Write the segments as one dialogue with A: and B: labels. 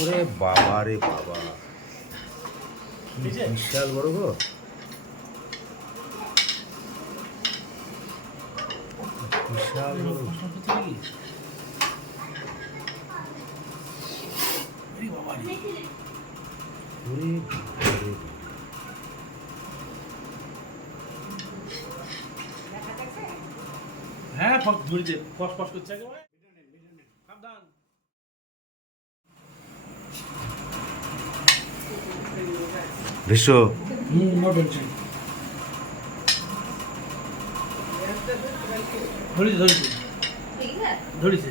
A: ওরে বাবা রে বাবা। বিশাল বড় গো। বিশাল বড়। ওরে বাবা রে। বাবা।
B: হ্যাঁ ফস ধরিতে ফস ফস করছে একেবারে। সাবধান।
A: ভীষ্ম
B: হুম ধরিছে। ধরিছে ধরিছে।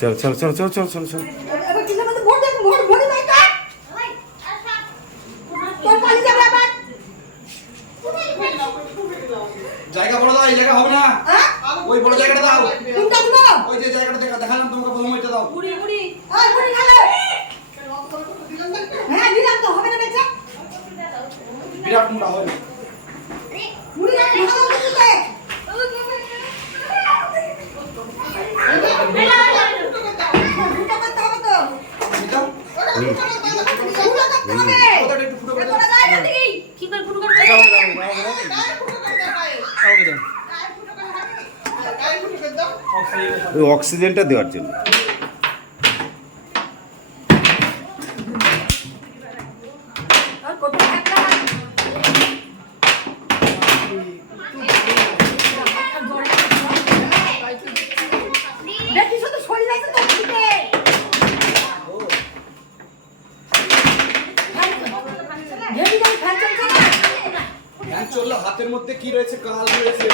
A: চল চল চল চল চল চল চল।
C: জায়গা বড় দাও এই জায়গা হবে না।
D: হ্যাঁ?
C: ওই বড় জায়গাটা দাও।
D: কোনটা দিব?
C: ওই যে জায়গাটা দেখা দেখালাম তোমাকে প্রথম ওইটা দাও।
D: বুড়ি বুড়ি। ওই বুড়ি খালে হ্যাঁ দিলাম তো হবে না বেচা
C: বিরাট মোটা হবে
A: অক্সিজেনটা দেওয়ার জন্য।
D: কত?
C: চলল হাতের মধ্যে কি রয়েছে? কাল রয়েছে।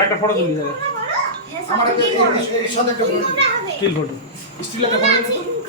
C: একটু
B: ফটো তুলি
C: আমার এই- এই- এই সাথে একটা
B: স্টিল ফটো।
C: স্টিল একটা ফটো।